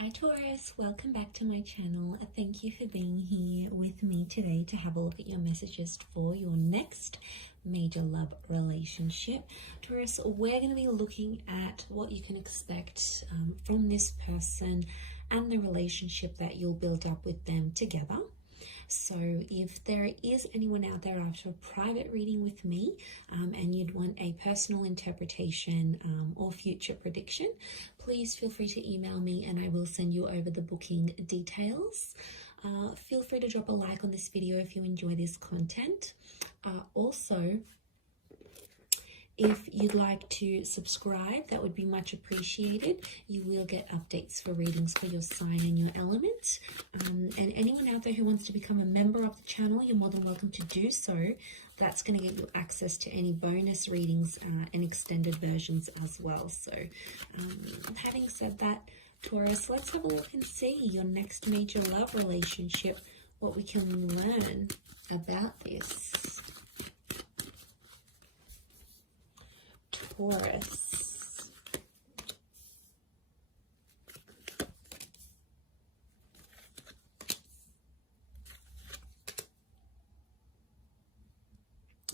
Hi Taurus, welcome back to my channel. Thank you for being here with me today to have a look at your messages for your next major love relationship. Taurus, we're going to be looking at what you can expect from this person and the relationship that you'll build up with them together. So if there is anyone out there after a private reading with me and you'd want a personal interpretation or future prediction, please feel free to email me and I will send you over the booking details. Feel free to drop a like on this video if you enjoy this content. Also, if you'd like to subscribe, that would be much appreciated. You will get updates for readings for your sign and your element. And anyone out there who wants to become a member of the channel, you're more than welcome to do so. That's going to get you access to any bonus readings and extended versions as well. So having said that, Taurus, let's have a look and see your next major love relationship, what we can learn about this. Taurus.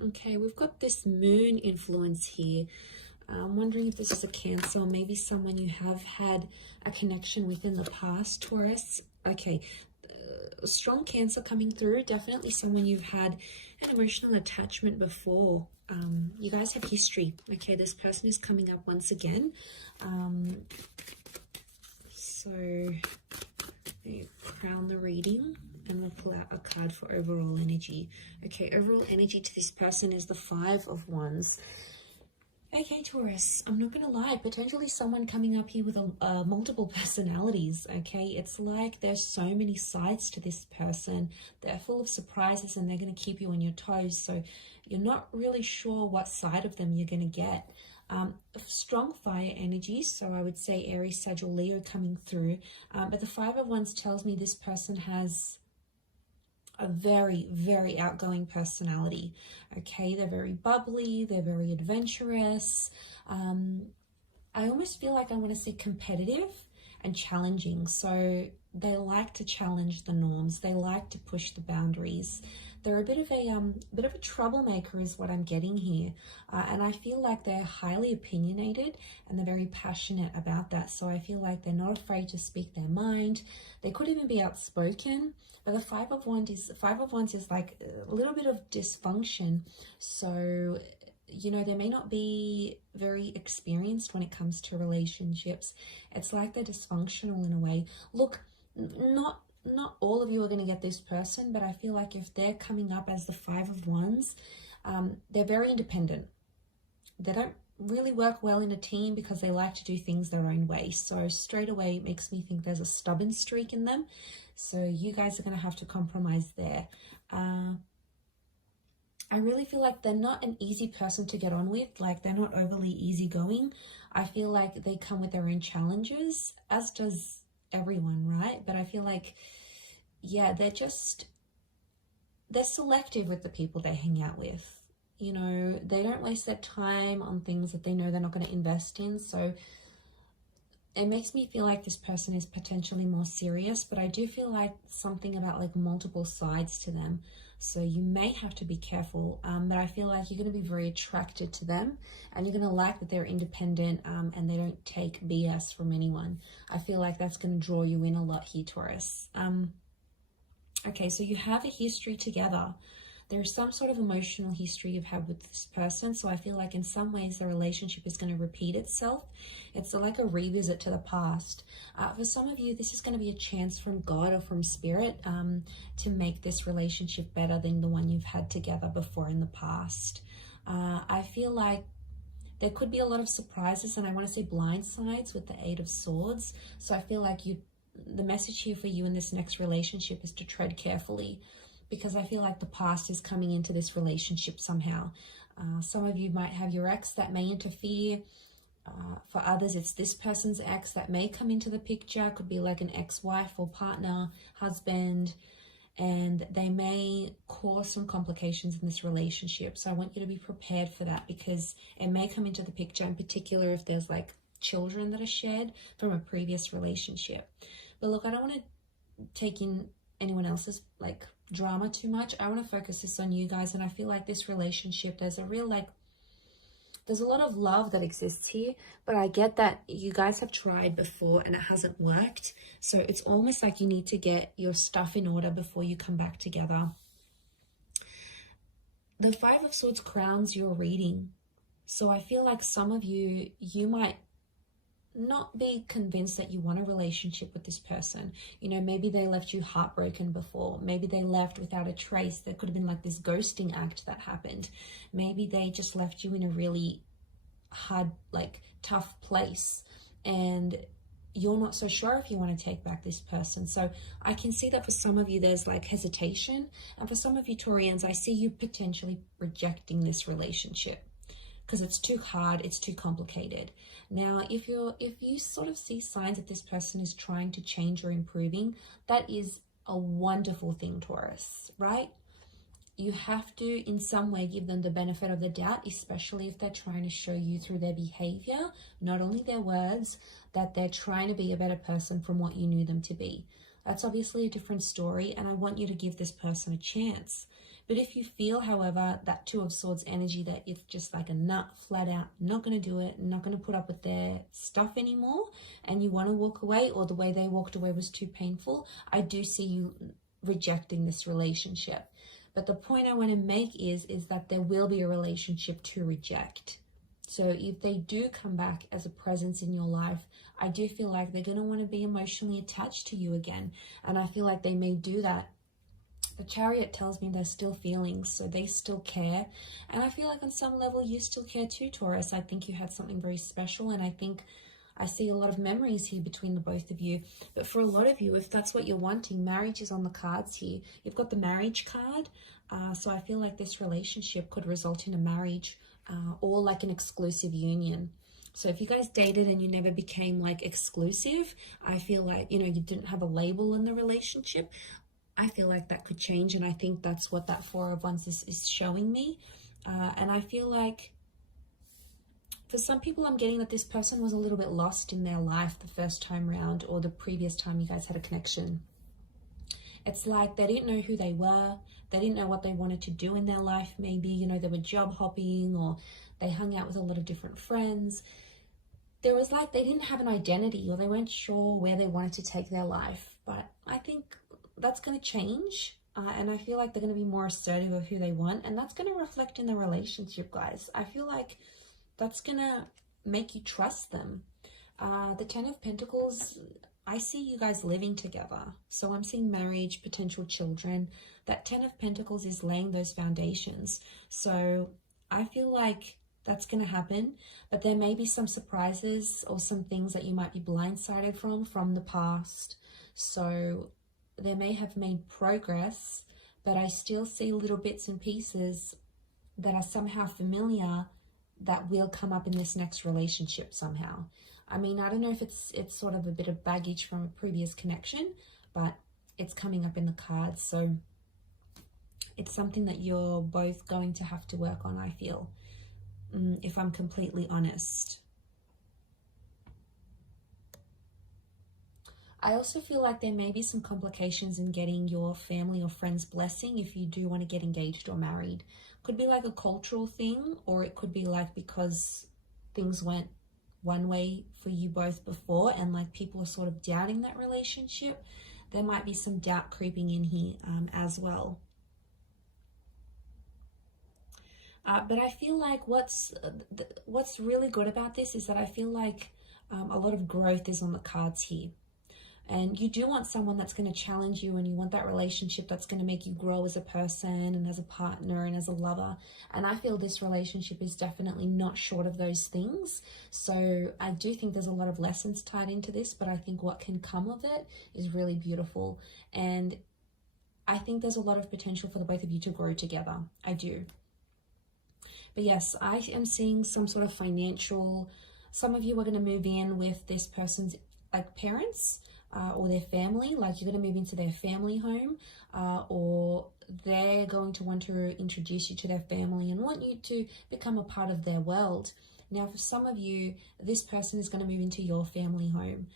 Okay, we've got this moon influence here. I'm wondering if this is a Cancer, or maybe someone you have had a connection with in the past, Taurus. Okay, strong Cancer coming through. Definitely someone you've had an emotional attachment before. You guys have history. Okay, this person is coming up once again. So you crown the reading and we'll pull out a card for overall energy. Okay, overall energy to this person is the Five of Wands. Okay, Taurus, I'm not going to lie, potentially someone coming up here with multiple personalities, okay? It's like there's so many sides to this person. They're full of surprises and they're going to keep you on your toes. So you're not really sure what side of them you're going to get. Strong fire energy, so I would say Aries, Sagittarius, Leo coming through. But the Five of Wands tells me this person has a very, very outgoing personality. Okay, they're very bubbly, they're very adventurous. I almost feel like I want to say competitive and challenging. So they like to challenge the norms. They like to push the boundaries. They're a bit of a troublemaker is what I'm getting here. And I feel like they're highly opinionated and they're very passionate about that. So I feel like they're not afraid to speak their mind. They could even be outspoken. But the Five of Wands is like a little bit of dysfunction. So, you know, they may not be very experienced when it comes to relationships. It's like they're dysfunctional in a way. Look, not all of you are going to get this person, but I feel like if they're coming up as the Five of Wands, they're very independent. They don't really work well in a team because they like to do things their own way. So straight away, it makes me think there's a stubborn streak in them. So you guys are going to have to compromise there. I really feel like they're not an easy person to get on with. Like, they're not overly easygoing. I feel like they come with their own challenges, as does everyone, right? But I feel like, yeah, they're selective with the people they hang out with. You know, they don't waste their time on things that they know they're not going to invest in. So it makes me feel like this person is potentially more serious, but I do feel like something about like multiple sides to them. So you may have to be careful, but I feel like you're going to be very attracted to them and you're going to like that they're independent and they don't take BS from anyone. I feel like that's going to draw you in a lot here, Taurus. Okay, so you have a history together. There's some sort of emotional history you've had with this person. So I feel like in some ways the relationship is going to repeat itself. It's like a revisit to the past. For some of you, this is going to be a chance from God or from Spirit to make this relationship better than the one you've had together before in the past. I feel like there could be a lot of surprises, and I want to say blind sides with the Eight of Swords. So I feel like the message here for you in this next relationship is to tread carefully, because I feel like the past is coming into this relationship somehow. Some of you might have your ex that may interfere. For others, it's this person's ex that may come into the picture. Could be like an ex-wife or partner, husband, and they may cause some complications in this relationship. So I want you to be prepared for that, because it may come into the picture, in particular if there's like children that are shared from a previous relationship. But look, I don't want to take in anyone else's like drama too much. I want to focus this on you guys, and I feel like this relationship, there's a real there's a lot of love that exists here, but I get that you guys have tried before and it hasn't worked. So it's almost like you need to get your stuff in order before you come back together. The Five of Swords crowns your reading. So I feel like some of you, you might not be convinced that you want a relationship with this person. You know, maybe they left you heartbroken before. Maybe they left without a trace. There could have been like this ghosting act that happened. Maybe they just left you in a really hard, like tough place, and you're not so sure if you want to take back this person. So I can see that for some of you there's like hesitation, and for some of you Taurians, I see you potentially rejecting this relationship because it's too hard, it's too complicated. Now, if you sort of see signs that this person is trying to change or improving, that is a wonderful thing, Taurus, right? You have to in some way give them the benefit of the doubt, especially if they're trying to show you through their behavior, not only their words, that they're trying to be a better person from what you knew them to be. That's obviously a different story, and I want you to give this person a chance. But if you feel, however, that Two of Swords energy, that it's just like a nut, flat out, not going to do it, not going to put up with their stuff anymore, and you want to walk away, or the way they walked away was too painful, I do see you rejecting this relationship. But the point I want to make is that there will be a relationship to reject. So if they do come back as a presence in your life, I do feel like they're going to want to be emotionally attached to you again. And I feel like they may do that. The Chariot tells me there's still feelings, so they still care. And I feel like on some level you still care too, Taurus. I think you had something very special, and I think I see a lot of memories here between the both of you. But for a lot of you, if that's what you're wanting, marriage is on the cards here. You've got the marriage card. So I feel like this relationship could result in a marriage or like an exclusive union. So if you guys dated and you never became like exclusive, I feel like, you know, you didn't have a label in the relationship, I feel like that could change. And I think that's what that Four of Wands is showing me. And I feel like for some people, I'm getting that this person was a little bit lost in their life the first time round, or the previous time you guys had a connection. It's like they didn't know who they were. They didn't know what they wanted to do in their life. Maybe, you know, they were job hopping, or they hung out with a lot of different friends. There was like, they didn't have an identity, or they weren't sure where they wanted to take their life. But I think that's going to change. And I feel like they're going to be more assertive of who they want. And that's going to reflect in the relationship, guys. I feel like that's going to make you trust them. The Ten of Pentacles, I see you guys living together. So I'm seeing marriage, potential children. That Ten of Pentacles is laying those foundations. So I feel like that's going to happen. But there may be some surprises or some things that you might be blindsided from the past. So they may have made progress, but I still see little bits and pieces that are somehow familiar that will come up in this next relationship somehow. I mean, I don't know if it's sort of a bit of baggage from a previous connection, but it's coming up in the cards. So it's something that you're both going to have to work on, I feel, if I'm completely honest. I also feel like there may be some complications in getting your family or friends' blessing if you do want to get engaged or married. Could be like a cultural thing, or it could be like because things went one way for you both before and like people are sort of doubting that relationship. There might be some doubt creeping in here as well. But I feel like what's really good about this is that I feel like a lot of growth is on the cards here. And you do want someone that's going to challenge you, and you want that relationship that's going to make you grow as a person and as a partner and as a lover. And I feel this relationship is definitely not short of those things. So I do think there's a lot of lessons tied into this, but I think what can come of it is really beautiful. And I think there's a lot of potential for the both of you to grow together. I do. But yes, I am seeing some sort of financial, some of you are going to move in with this person's like parents, or their family, like you're going to move into their family home, or they're going to want to introduce you to their family and want you to become a part of their world. Now, for some of you, this person is going to move into your family home.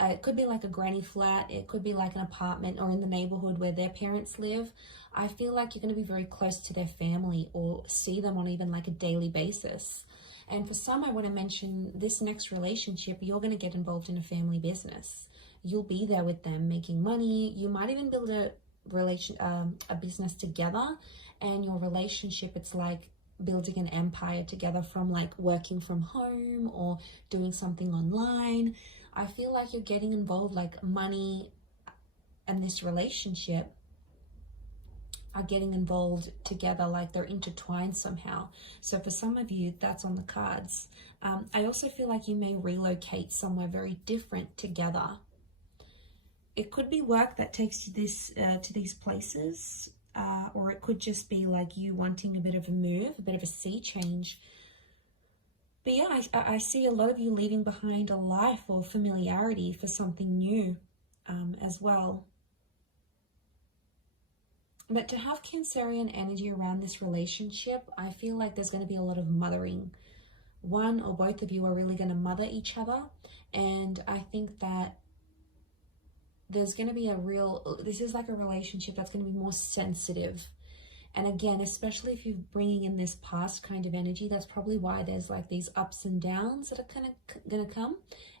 It could be like a granny flat, it could be like an apartment or in the neighborhood where their parents live. I feel like you're going to be very close to their family or see them on even like a daily basis. And for some, I want to mention this next relationship, you're going to get involved in a family business. You'll be there with them making money. You might even build a business together, and your relationship, it's like building an empire together from like working from home or doing something online. I feel like you're getting involved, like money and this relationship are getting involved together, like they're intertwined somehow. So for some of you, that's on the cards. I also feel like you may relocate somewhere very different together. It could be work that takes you to these places, or it could just be like you wanting a bit of a move, a bit of a sea change. But yeah, I see a lot of you leaving behind a life or familiarity for something new as well. But to have Cancerian energy around this relationship, I feel like there's going to be a lot of mothering. One or both of you are really going to mother each other. And I think that there's going to be this is like a relationship that's going to be more sensitive. And again, especially if you're bringing in this past kind of energy, that's probably why there's like these ups and downs that are kind of going to come.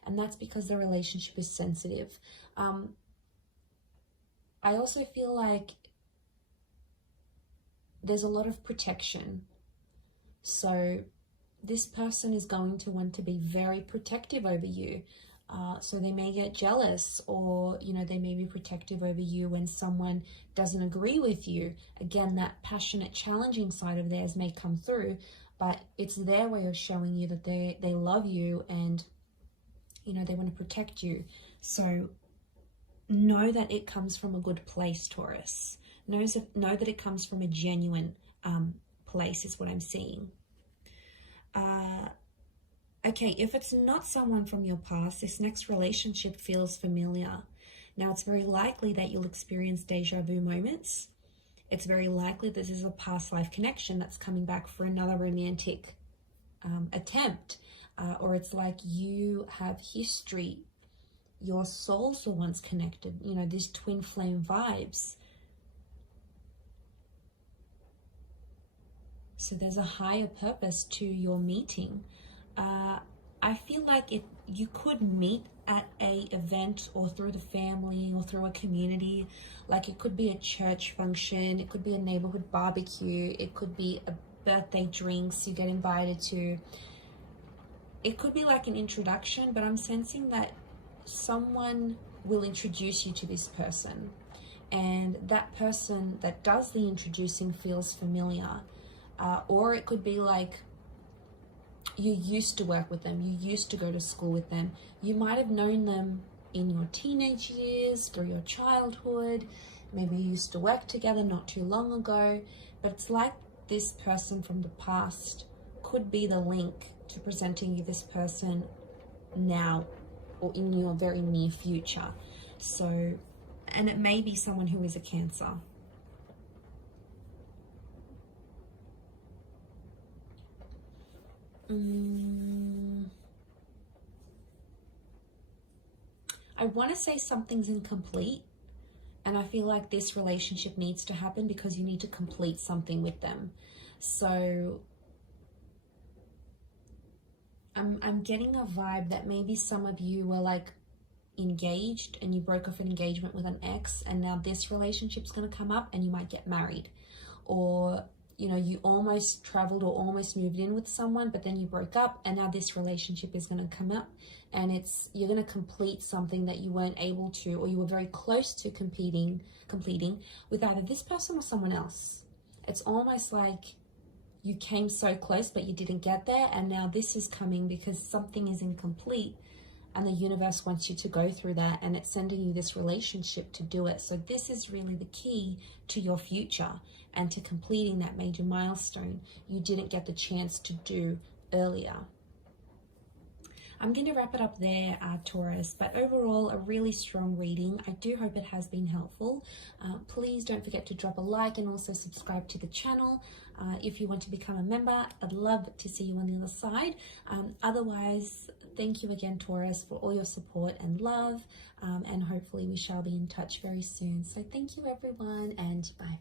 And that's because the relationship is sensitive. I also feel like there's a lot of protection. So this person is going to want to be very protective over you. So they may get jealous, or, you know, they may be protective over you when someone doesn't agree with you. Again, that passionate, challenging side of theirs may come through, but it's their way of showing you that they love you and, you know, they want to protect you. So know that it comes from a good place, Taurus. Know that it comes from a genuine place is what I'm seeing. Okay, if it's not someone from your past, this next relationship feels familiar. Now, it's very likely that you'll experience deja vu moments. It's very likely this is a past life connection that's coming back for another romantic attempt. Or it's like you have history. Your souls were once connected. You know, these twin flame vibes. So there's a higher purpose to your meeting. I feel like you could meet at a event or through the family or through a community. Like it could be a church function, it could be a neighborhood barbecue, it could be a birthday drinks you get invited to. It could be like an introduction, but I'm sensing that someone will introduce you to this person, and that person that does the introducing feels familiar. Or it could be like you used to work with them, you used to go to school with them, you might have known them in your teenage years, through your childhood, maybe you used to work together not too long ago, but it's like this person from the past could be the link to presenting you this person now or in your very near future. So, and it may be someone who is a Cancer. I want to say something's incomplete, and I feel like this relationship needs to happen because you need to complete something with them. So I'm getting a vibe that maybe some of you were like engaged and you broke off an engagement with an ex, and now this relationship's going to come up and you might get married. Or, you know, you almost traveled or almost moved in with someone, but then you broke up, and now this relationship is going to come up, and you're going to complete something that you weren't able to, or you were very close to completing with either this person or someone else. It's almost like you came so close, but you didn't get there, and now this is coming because something is incomplete, and the universe wants you to go through that, and it's sending you this relationship to do it. So this is really the key to your future and to completing that major milestone you didn't get the chance to do earlier. I'm going to wrap it up there, Taurus, but overall a really strong reading. I do hope it has been helpful. Please don't forget to drop a like and also subscribe to the channel. If you want to become a member, I'd love to see you on the other side. Otherwise, thank you again, Taurus, for all your support and love, and hopefully we shall be in touch very soon. So thank you everyone, and bye.